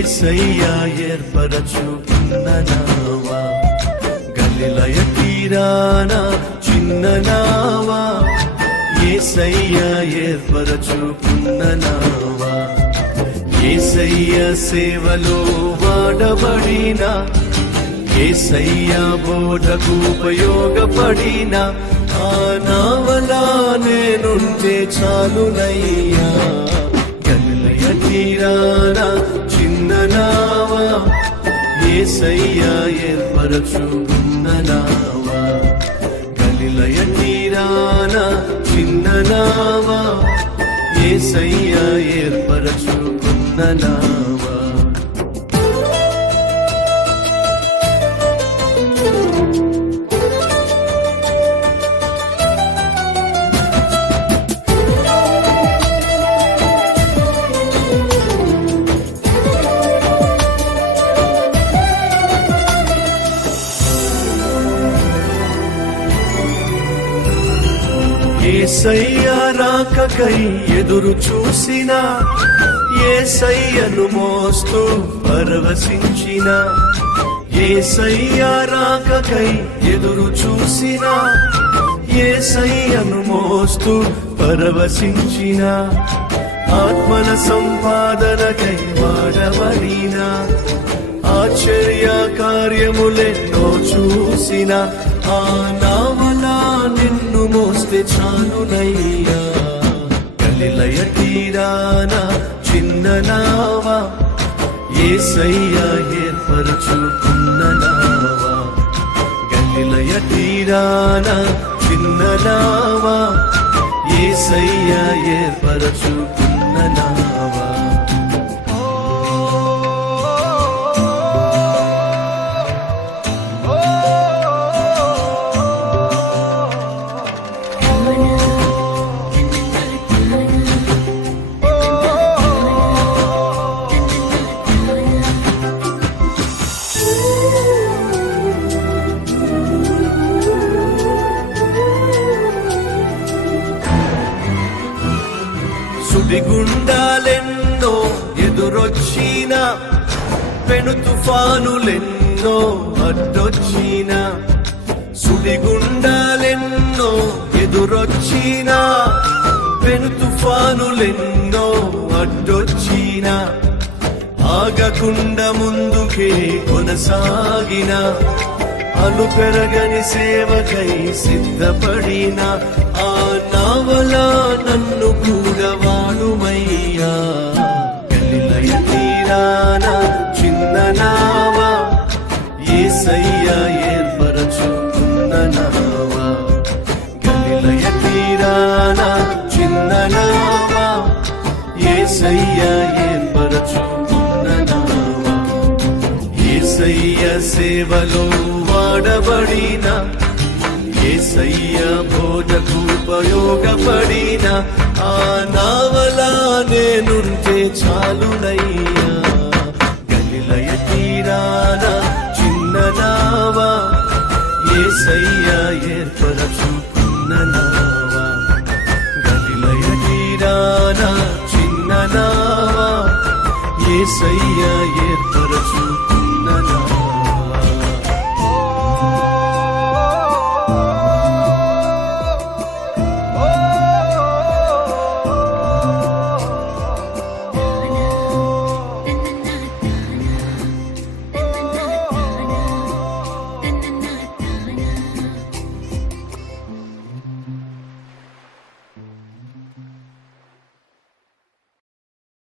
యేసయ్యా ఏర్పరచుకున్న నావా, గలిలయ తీరాన చిన్న నావా, యేసయ్యా ఏర్పరచుకున్న నావా, యేసయ్య సేవలో వాడబడిన, యేసయ్యా బోధకు ఉపయోగపడిన ఆ నావలా నేనుంటే చాలునయ్యా. గలిలయ తీరాన చిన్న నావా, యేసయ్యా ఏర్పరచుకున్న నావా, గలిలయ తీరాన చిన్న నావా, యేసయ్యా ఏర్పరచుకున్న నావా. యేసయ్య రాకకై ఎదురు చూసిన, యేసయ్యను మోస్తూ పరవశించిన, యేసయ్య రాకకై ఎదురు చూసిన, యేసయ్యను మోస్తూ పరవశించిన, ఆత్మల సంపాదనకై వాడబడిన, ఆశ్చర్య కార్యములెన్నో చూసిన ఆ నావలా నిన్ను మోస్తే చాలునయ్యా. గలిలయ తీరాన చిన్న నావా, యేసయ్యా ఏర్పరచుకున్న నావా, గలిలయ తీరాన చిన్న నావా, యేసయ్యా ఏర్పరచుకున్న నావా. సుడిగుండాలెన్నో ఎదురొచ్చిన, పెను తుఫానులెన్నో అడ్డొచ్చిన, సుడిగుండాలెన్నో ఎదురొచ్చిన, పెను తుఫానులెన్నో అడ్డొచ్చిన, ఆగకుండా ముందుకే కొనసాగిన, అలు పెరగని సేవకై సిద్ధపడిన ఆ నావలా నన్ను కూడా వాడుమయ్యా. గలిలయ తీరాన చిన్న నావా, యేసయ్యా ఏర్పరచుకున్న నావా, గలిలయ తీరాన చిన్న నావా, యేసయ్యా ఏర్పరచుకున్న నావా, యేసయ్య సేవలో వాడబడిన, యేసయ్య బోధకు ఉపయోగపడిన ఆ నావలా నేనుంటే చాలునయ్యా. గలిలయ తీరాన చిన్న నావా, యేసయ్య ఏర్పరచుకున్న నావా, గలిలయ తీరాన చిన్న నావా, యేసయ్య ఏర్పర